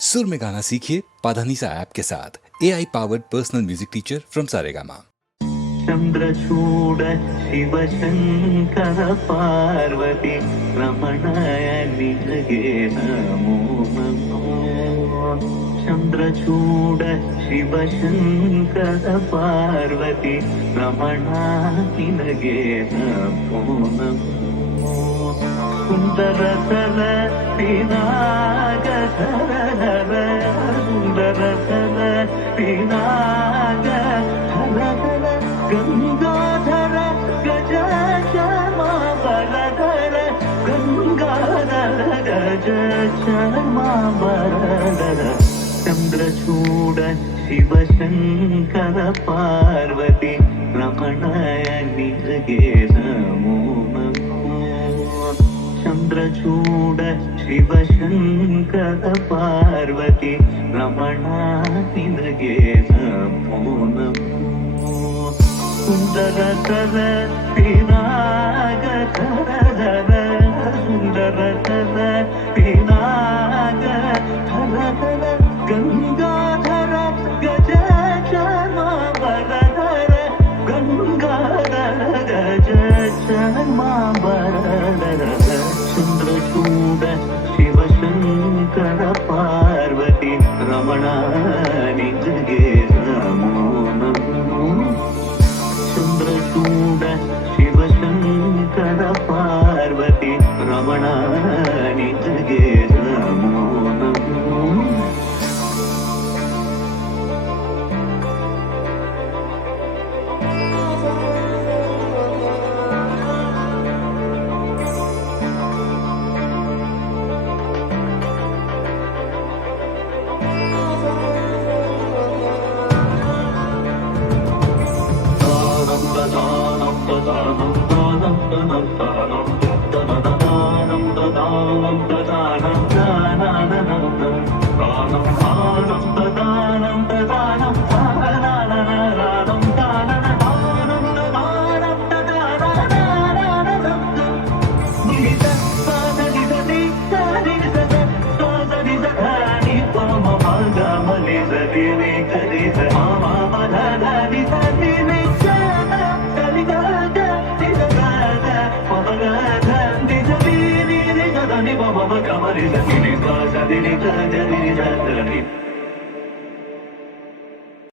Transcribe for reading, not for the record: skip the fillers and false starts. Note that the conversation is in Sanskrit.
सुर में गाना सीखिए पाधानीसा ऐप के साथ AI powered personal music teacher from Saregama. Chandrachud Shiva Shankar Parvati रमणाय निजगे नमो नमो। चंद्रचूड शिव शंकर पार्वती रमणाय निजगे नमो नमो। सुंदर सर पिनाग धर धर सुंदर सर पिनाग धर धर गंगाधर गज शर्मा बलधर गंगाधर गज शर्मा बलधर। चंद्रचूड शिव शंकर पार्वती रमणाय निजगे नमो नमो। चंद्रचूड शिव शंकर पार्वती रमणाय निजगे नमो नमो। सुंदर कर पिनाग धर धर सुंदर कर पिनाग धर धर गंगाधर गज शर्मा बलधर गंगाधर गज शर्मा बलधर। चंद्रचूड शिव शंकर पार्वती रमणाय निजगे नमो नमो। चंद्रचूड शिव शंकर पार्वती रमणाय निजगे नमो नमो। Baba,